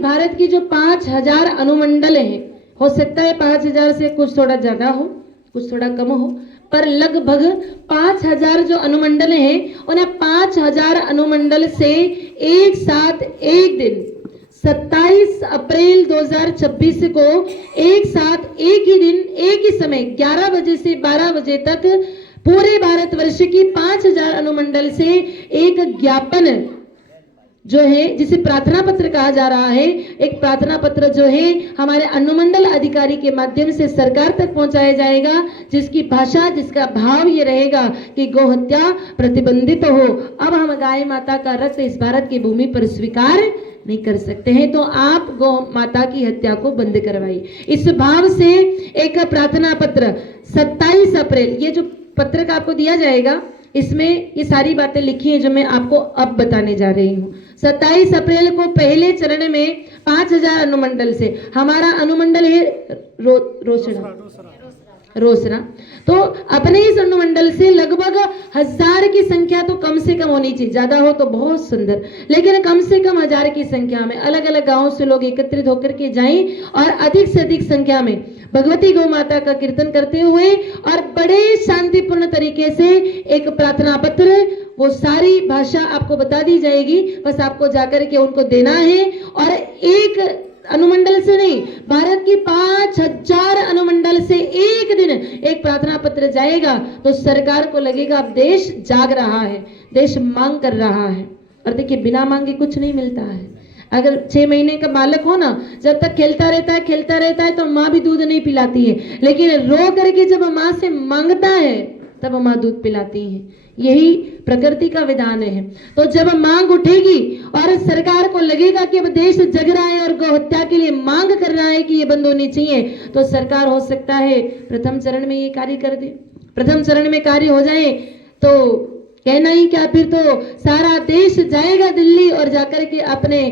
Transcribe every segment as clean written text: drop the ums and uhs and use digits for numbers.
भारत की जो 5000 अनुमंडल हैं, हो सकता है 5000 से कुछ थोड़ा ज्यादा हो, कुछ थोड़ा कम हो, पर लगभग 5000 जो अनुमंडल हैं, उन्हें 5000 अनुमंडल से एक साथ एक दिन 27 अप्रैल 2026 को एक साथ एक ही दिन एक ही समय 11 बजे से 12 बजे तक पूरे भारतवर्ष की 5000 अनुमंडल से एक ज्ञापन जो है, जिसे प्रार्थना पत्र कहा जा रहा है, एक प्रार्थना पत्र जो है हमारे अनुमंडल अधिकारी के माध्यम से सरकार तक पहुंचाया जाएगा, जिसकी भाषा, जिसका भाव ये रहेगा कि गौ हत्या प्रतिबंधित हो। अब हम गाय माता का रक्त इस भारत की भूमि पर स्वीकार नहीं कर सकते हैं, तो आप गौ माता की हत्या को बंद करवाइए। इस भाव से एक प्रार्थना पत्र 27 अप्रैल, ये जो पत्र का आपको दिया जाएगा, इसमें ये सारी बातें लिखी हैं जो मैं आपको अब बताने जा रही हूँ। 27 अप्रैल को पहले चरण में 5000 अनुमंडल से, हमारा अनुमंडल है रोसड़ा, तो अपने इस अनुमंडल से लगभग 1000 की संख्या तो कम से कम होनी चाहिए, ज्यादा हो तो बहुत सुंदर, लेकिन कम से कम 1000 की संख्या में अलग अलग गांवों से लोग एकत्रित होकर के जाएं और अधिक से अधिक संख्या में भगवती गौ माता का कीर्तन करते हुए और बड़े शांतिपूर्ण तरीके से एक प्रार्थना पत्र, वो सारी भाषा आपको बता दी जाएगी, बस आपको जाकर के उनको देना है। और एक अनुमंडल से नहीं, भारत की 5000 अनुमंडल से एक दिन एक प्रार्थना पत्र जाएगा, तो सरकार को लगेगा अब देश जाग रहा है, देश मांग कर रहा है। और देखिए, बिना मांगे कुछ नहीं मिलता है। अगर 6 महीने का बालक हो ना, जब तक खेलता रहता है तो माँ भी दूध नहीं पिलाती है, लेकिन रो करके जब माँ से मांगता है तब माँ दूध पिलाती है। यही प्रकृति का विधान है। तो जब मांग उठेगी और सरकार को लगेगा कि अब देश जग रहा है और गौ हत्या के लिए मांग कर रहा है कि ये बंद होनी चाहिए, तो सरकार हो सकता है प्रथम चरण में ये कार्य कर दे। प्रथम चरण में कार्य हो जाए तो कहना ही क्या, फिर तो सारा देश जाएगा दिल्ली और जाकर के अपने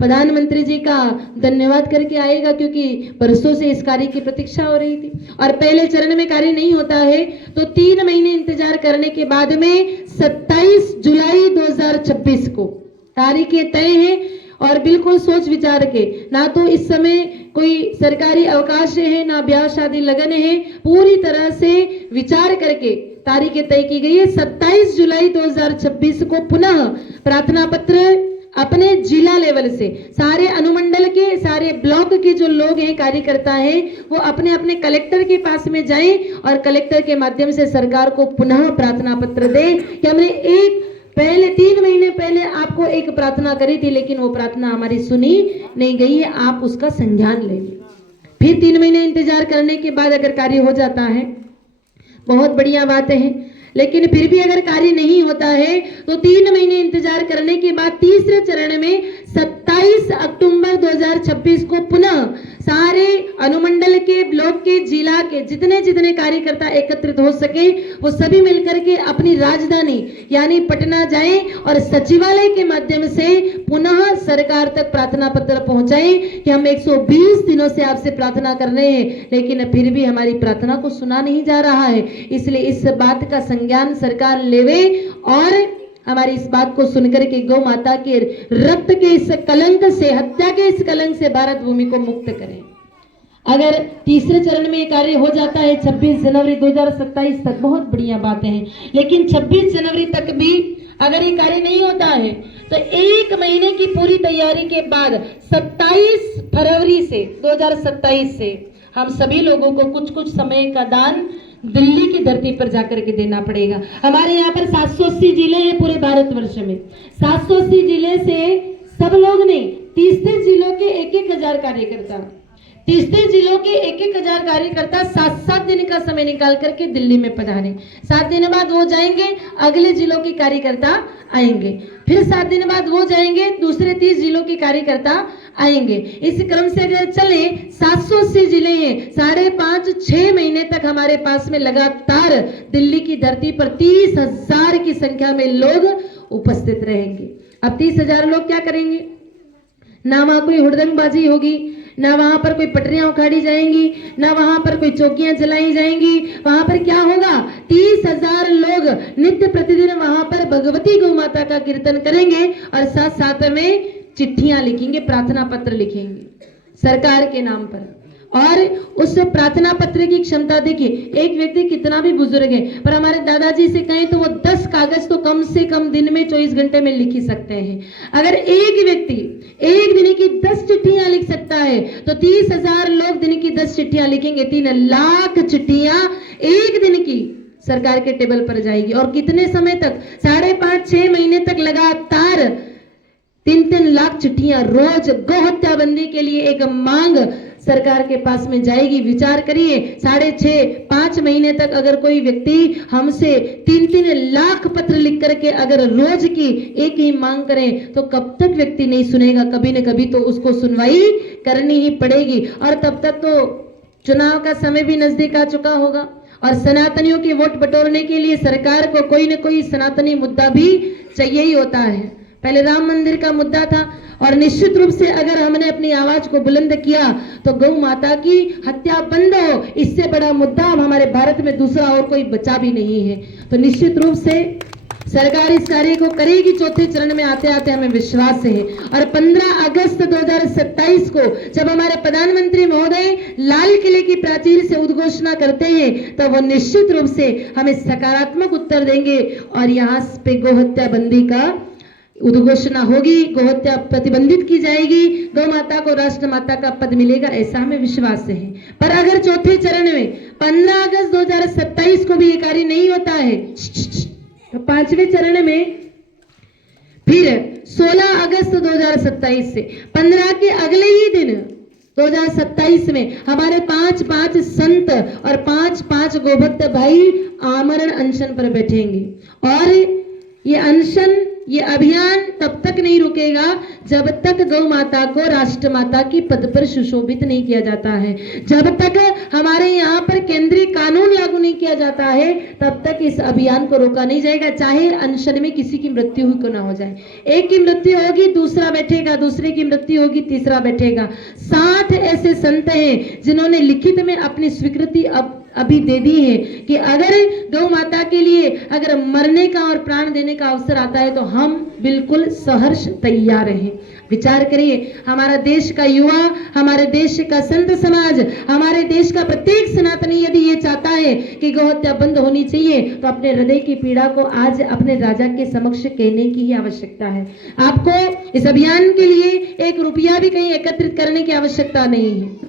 प्रधानमंत्री जी का धन्यवाद करके आएगा, क्योंकि बरसों से इस कार्य की प्रतीक्षा हो रही थी। और पहले चरण में कार्य नहीं होता है तो 3 महीने इंतजार करने के बाद में 27 जुलाई 2026 को तारीख तय है। और बिल्कुल सोच विचार के, ना तो इस समय कोई सरकारी अवकाश है, ना ब्याह शादी लगन है, पूरी तरह से विचार करके तारीख तय की गई है। 27 जुलाई 2026 को पुनः प्रार्थना पत्र अपने जिला लेवल से सारे अनुमंडल के, सारे ब्लॉक के जो लोग हैं, कार्यकर्ता हैं, वो अपने अपने कलेक्टर के पास में जाएं और कलेक्टर के माध्यम से सरकार को पुनः प्रार्थना पत्र दें कि हमने पहले 3 महीने पहले आपको एक प्रार्थना करी थी, लेकिन वो प्रार्थना हमारी सुनी नहीं गई है, आप उसका संज्ञान ले लें। फिर 3 महीने इंतजार करने के बाद अगर कार्य हो जाता है, बहुत बढ़िया बात है, लेकिन फिर भी अगर कार्य नहीं होता है तो 3 महीने इंतजार करने के बाद तीसरे चरण में 27 अक्टूबर 2026 को पुनः सारे अनुमंडल के, ब्लॉक के, जिला के जितने कार्यकर्ता एकत्रित हो सके, वो सभी मिलकर के अपनी राजधानी यानी पटना जाएं और सचिवालय के माध्यम से पुनः सरकार तक प्रार्थना पत्र पहुंचाएं कि हम 120 दिनों से आपसे प्रार्थना कर रहे हैं, लेकिन फिर भी हमारी प्रार्थना को सुना नहीं जा रहा है। इसलिए इस बात का संज्ञान सरकार लेवे और हमारी इस बात को सुनकर के गौ माता के रक्त के इस कलंक से, हत्या के इस कलंक से भारत भूमि को मुक्त करें। अगर तीसरे चरण में कार्य हो जाता है 26 जनवरी 2027 तक, बहुत बढ़िया बातें हैं, लेकिन 26 जनवरी तक भी अगर ये कार्य नहीं होता है तो 1 महीने की पूरी तैयारी के बाद 27 फरवरी से 2027 से हम सभी लोगों को कुछ कुछ समय का दान दिल्ली की धरती पर जाकर के देना पड़ेगा। हमारे यहाँ पर 780 जिले हैं पूरे भारतवर्ष में। 780 जिले से सब लोग नहीं, 30 जिलों के 1-1 कार्यकर्ता, 30 जिलों के 1-1 कार्यकर्ता 7-7 दिन का समय निकाल करके दिल्ली में पधारे। 7 दिन बाद वो जाएंगे, अगले जिलों के कार्यकर्ता आएंगे, फिर 7 दिन बाद वो जाएंगे, दूसरे 30 जिलों के कार्यकर्ता आएंगे। इस क्रम से अगर चले 780 जिले हैं, 5.5-6 महीने तक हमारे पास में लगातार दिल्ली की धरती पर 30,000 की संख्या में लोग उपस्थित रहेंगे। अब 30,000 लोग क्या करेंगे? ना वहां कोई हुड़दंगबाजी होगी, ना वहां पर कोई पटरियां उखाड़ी जाएंगी, ना वहां पर कोई चौकियां जलाई जाएंगी। वहां पर क्या होगा? 30,000 लोग नित्य प्रतिदिन वहां पर भगवती गौ माता का कीर्तन करेंगे और साथ साथ में चिट्ठियां लिखेंगे, प्रार्थना पत्र लिखेंगे सरकार के नाम पर। और उस प्रार्थना पत्र की क्षमता देखिए, एक व्यक्ति कितना भी बुजुर्ग है पर हमारे दादाजी से कहें तो वो 10 कागज तो कम से कम दिन में 24 घंटे में लिख ही सकते हैं। अगर एक व्यक्ति एक दिन की 10 चिट्ठियां लिख सकता है तो 30,000 लोग दिन की 10 चिट्ठियां लिखेंगे, 3 लाख चिट्ठियां एक दिन की सरकार के टेबल पर जाएगी। और कितने समय तक, 5.5-6 महीने तक लगातार 3-3 लाख चिट्ठियां रोज गोहत्याबंदी के लिए एक मांग सरकार के पास में जाएगी। विचार करिए, 6.5-5 महीने तक अगर कोई व्यक्ति हमसे 3-3 लाख पत्र लिख करके अगर रोज की एक ही मांग करें तो कब तक व्यक्ति नहीं सुनेगा? कभी न कभी तो उसको सुनवाई करनी ही पड़ेगी। और तब तक तो चुनाव का समय भी नजदीक आ चुका होगा और सनातनियों की वोट बटोरने के लिए सरकार को कोई न कोई सनातनी मुद्दा भी चाहिए ही होता है। पहले राम मंदिर का मुद्दा था और निश्चित रूप से अगर हमने अपनी आवाज को बुलंद किया तो गौ माता की हत्या बंद हो, इससे बड़ा मुद्दा हमारे भारत में दूसरा और कोई बचा भी नहीं है। तो निश्चित रूप से सरकार इस कार्य को करेगी। चौथे चरण में आते आते हमें विश्वास है। और 15 अगस्त 2027 को जब हमारे प्रधानमंत्री महोदय लाल किले की प्राचीर से उद्घोषणा करते हैं तो वो निश्चित रूप से हमें सकारात्मक उत्तर देंगे और यहाँ पे गोहत्या बंदी का उद्घोषणा होगी, गोहत्या प्रतिबंधित की जाएगी, गौ माता को राष्ट्र माता का पद मिलेगा, ऐसा हमें विश्वास है। पर अगर चौथे चरण में 15 अगस्त 2027 को भी ये कार्य नहीं होता है तो 5वें चरण में फिर 16 अगस्त 2027 से 15 के अगले ही दिन 2027 में हमारे 5-5 संत और 5-5 गोभक्त भाई आमरण अनशन पर बैठेंगे। और ये अनशन, ये अभियान तब तक नहीं रुकेगा जब तक गौ माता को राष्ट्र माता की पद पर सुशोभित नहीं किया जाता है। जब तक हमारे यहाँ पर केंद्रीय कानून लागू नहीं किया जाता है तब तक इस अभियान को रोका नहीं जाएगा, चाहे अनशन में किसी की मृत्यु हुई क्यों ना हो जाए। एक की मृत्यु होगी, दूसरा बैठेगा, दूसरे की मृत्यु होगी, तीसरा बैठेगा। 60 ऐसे संत हैं जिन्होंने लिखित में अपनी स्वीकृति अभी दे दी है कि अगर गौ माता के लिए अगर मरने का और प्राण देने का अवसर आता है तो हम बिल्कुल सहर्ष तैयार हैं। विचार करिए, हमारा देश का युवा, हमारे देश का संत समाज, हमारे देश का प्रत्येक सनातनी यदि ये चाहता है कि गौहत्या बंद होनी चाहिए तो अपने हृदय की पीड़ा को आज अपने राजा के समक्ष कहने की ही आवश्यकता है। आपको इस अभियान के लिए 1 रुपया भी कहीं एकत्रित करने की आवश्यकता नहीं है।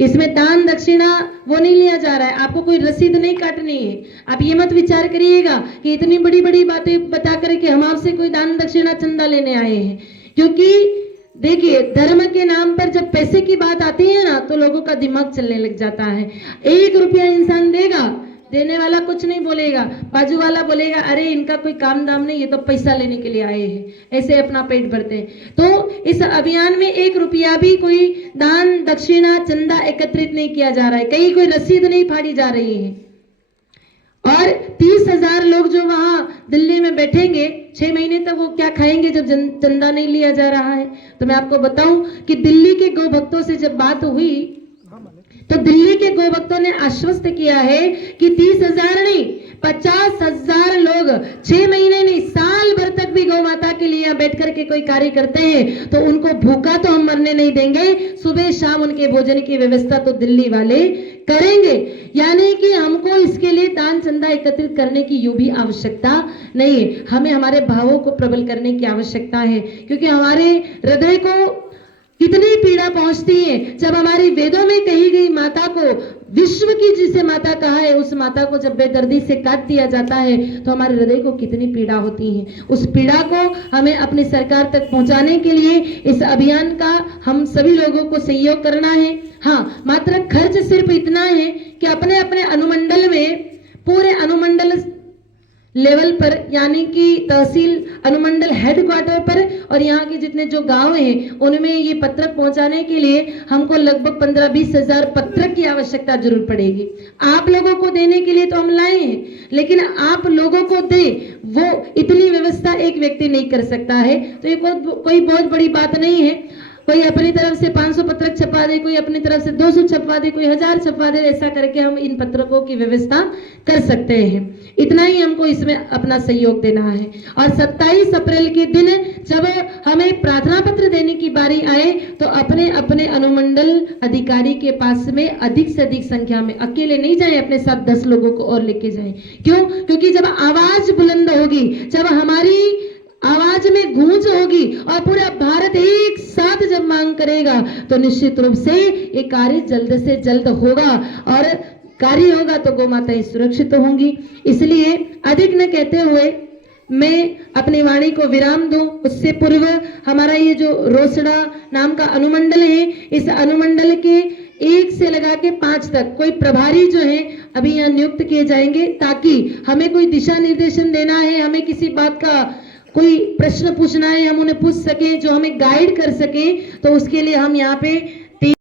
इसमें दान दक्षिणा वो नहीं लिया जा रहा है, आपको कोई रसीद नहीं काटनी है। आप ये मत विचार करिएगा कि इतनी बड़ी बड़ी बातें बता कर के हम आपसे कोई दान दक्षिणा चंदा लेने आए हैं, क्योंकि देखिए धर्म के नाम पर जब पैसे की बात आती है ना तो लोगों का दिमाग चलने लग जाता है। 1 रुपया इंसान देगा, देने वाला कुछ नहीं बोलेगा, बाजू वाला बोलेगा अरे इनका कोई काम दाम नहीं, ये तो पैसा लेने के लिए आए हैं, ऐसे अपना पेट भरते हैं। तो इस अभियान में 1 रुपया भी कोई दान दक्षिणा चंदा एकत्रित नहीं किया जा रहा है, कहीं कोई रसीद नहीं फाड़ी जा रही है। और 30,000 लोग जो वहां दिल्ली में बैठेंगे 6 महीने तक वो क्या खाएंगे जब चंदा नहीं लिया जा रहा है। तो मैं आपको बताऊं कि दिल्ली के गौ भक्तों से जब बात हुई तो दिल्ली के गौ भक्तों ने आश्वस्त किया है कि 30,000 नहीं 50,000 लोग 6 महीने नहीं साल भर तक भी गौ माता के लिए बैठ करके कोई कार्य करते हैं तो उनको भूखा तो हम मरने नहीं देंगे, सुबह शाम उनके भोजन की व्यवस्था तो दिल्ली वाले करेंगे। यानी कि हमको इसके लिए दान चंदा एकत्रित करने की यूं भी आवश्यकता नहीं है, हमें हमारे भावों को प्रबल करने की आवश्यकता है। क्योंकि हमारे हृदय को कितनी पीड़ा पहुंचती है जब हमारी वेदों में कही गई माता को, विश्व की जिसे माता कहा है उस माता को जब बेदर्दी से काट दिया जाता है तो हमारे हृदय को कितनी पीड़ा होती है। उस पीड़ा को हमें अपनी सरकार तक पहुंचाने के लिए इस अभियान का हम सभी लोगों को सहयोग करना है। हाँ, मात्र खर्च सिर्फ इतना है कि अपने अपने अनुमंडल में, पूरे अनुमंडल लेवल पर यानी कि तहसील अनुमंडल हेडक्वार्टर पर और यहाँ के जितने जो गांव हैं उनमें ये पत्रक पहुंचाने के लिए हमको लगभग 15-20 हजार पत्रक की आवश्यकता जरूर पड़ेगी। आप लोगों को देने के लिए तो हम लाए हैं, लेकिन आप लोगों को दे वो इतनी व्यवस्था एक व्यक्ति नहीं कर सकता है, तो ये कोई बहुत बड़ी बात नहीं है। कोई अपनी तरफ से 500 पत्रक छपवा दे, कोई अपनी तरफ से 200 छपवा दे, कोई 1000 छपवा दे, ऐसा करके हम इन पत्रकों की व्यवस्था कर सकते हैं। इतना ही हमको इसमें अपना सहयोग देना है। और 27 अप्रैल के दिन जब हमें प्रार्थना पत्र देने की बारी आए तो अपने अपने अनुमंडल अधिकारी के पास में अधिक से अधिक संख्या में, अकेले नहीं जाए, अपने साथ 10 लोगों को और लेके जाएं। क्यों? क्योंकि जब आवाज बुलंद होगी, जब हमारी आवाज में गूंज होगी और पूरा भारत एक साथ जब मांग करेगा तो निश्चित रूप से ये कार्य जल्द से जल्द होगा और कार्य होगा तो गौ माताएं सुरक्षित होंगी। इसलिए अधिक न कहते हुए मैं अपनी वाणी को विराम दूं, उससे पूर्व हमारा ये जो रोसड़ा नाम का अनुमंडल है, इस अनुमंडल के 1 से लगा के 5 तक कोई प्रभारी जो है अभी यहाँ नियुक्त किए जाएंगे, ताकि हमें कोई दिशा निर्देशन देना है, हमें किसी बात का कोई प्रश्न पूछना है, हम उन्हें पूछ सकें, जो हमें गाइड कर सके। तो उसके लिए हम यहाँ पे